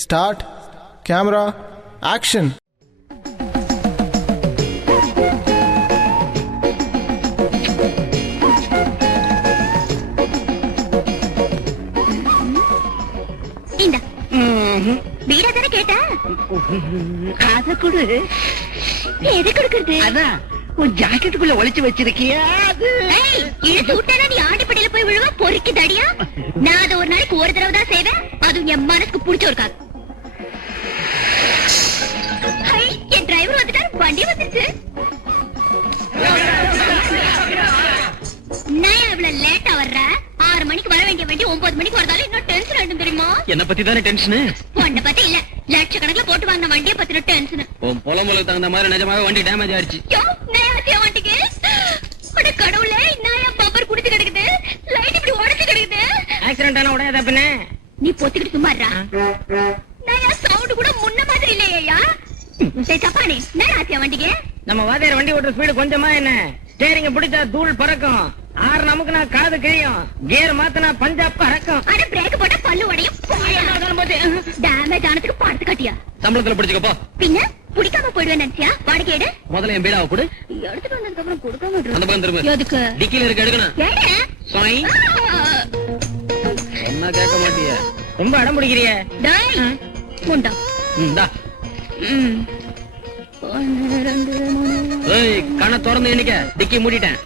Start camera action. இந்த வீடா தானே கேட்டா அத குடு. எது கொடுக்கறது? அதான் உன் ஜாக்கெட்டுக்குள்ள ஒளிச்சு வச்சிருக்கியா? அது இழுத்து விட்டானா நீ ஆண்டிப்படியில போய் விழுவ பொறுக்கி தடியா. நான் அதை ஒரு நாளைக்கு ஒரு தடவை தான் செய்வேன், அதுவும் என் மனசுக்கு பிடிச்ச ஒரு காது. என் டிரைவர் வந்துட்டாரு, வண்டி வந்துச்சு. நான் இவ்வளவு லேட்டா வர்ற? 6 மணிக்கு வர வேண்டிய வண்டி 9 மணிக்கு வரதால இன்னும் டென்ஷன் ஆயிடும் தெரியுமா? என்ன பத்தி தானே டென்ஷனு? உன்னை பத்தி இல்ல, லட்சக்கணக்கில் போட்டு வாங்கின வண்டியை பத்தின டென்ஷன். உன் புலம்பலுக்கு தகுந்த மாதிரி நிஜமாவே வண்டி டேமேஜ் ஆயிடுச்சு. வண்டிக்கு கடவுளே, நான் பம்பர் குடிச்சு கிடக்குது, லைட் இப்படி உடச்சு கிடக்குது. ஆக்சிடென்ட் ஆன உடனே தப்புனே நீ பொத்திக்கிட்டு சும்மாறா. நான் சவுண்ட் கூட முன்ன மாதிரி இல்லையா? தப்பானே நான் ஆத்தியா வண்டிக்கு. நம்ம வாதியார் வண்டி ஓட்டுற ஸ்பீடு கொஞ்சமா என்ன? ஸ்டேரிங்க பிடிச்சா தூள் பறக்கும், ஆறு நமக்கு நான் காது கிழியும், கியர் மாத்தினா பஞ்சா பறக்கும். அட பிரேக் போட்டா பல்லு உடையும். டேமேஜ் ஆனதுக்கு பார்த்து காட்டியா? சம்பளத்துல பிடிச்சுக்கப்போ. பின்ன பிடிக்காம போயிடுவேன் நினைச்சியா? வாடகை எடு. முதல்ல என் பீடாவை கொடு. எடுத்துட்டு வந்ததுக்கு அப்புறம் கொடுக்காம அந்த பக்கம் திரும்ப. எதுக்கு? டிக்கில இருக்க எடுக்கணும். ஏடா சொய். என்ன கேட்க மாட்டிய? ரொம்ப அடம் பிடிக்கிறிய. டேய் முண்டா. இந்தா. ஏய், கண்ணை திறந்து எண்ணிக்க. டிக்கி மூடிட்டேன்.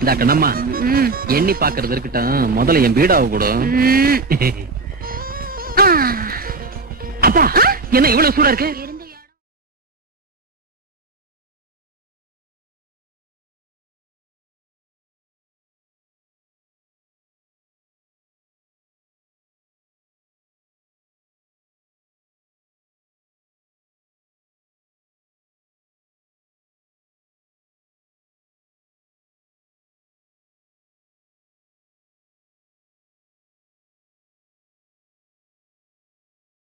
இந்த கண்ணம்மா எண்ணி பாக்குறது இருக்கட்டும், முதல்ல என் பீடாவை கொடு. ஆ அப்பா என்ன இவ்வளவு சூடா இருக்கு?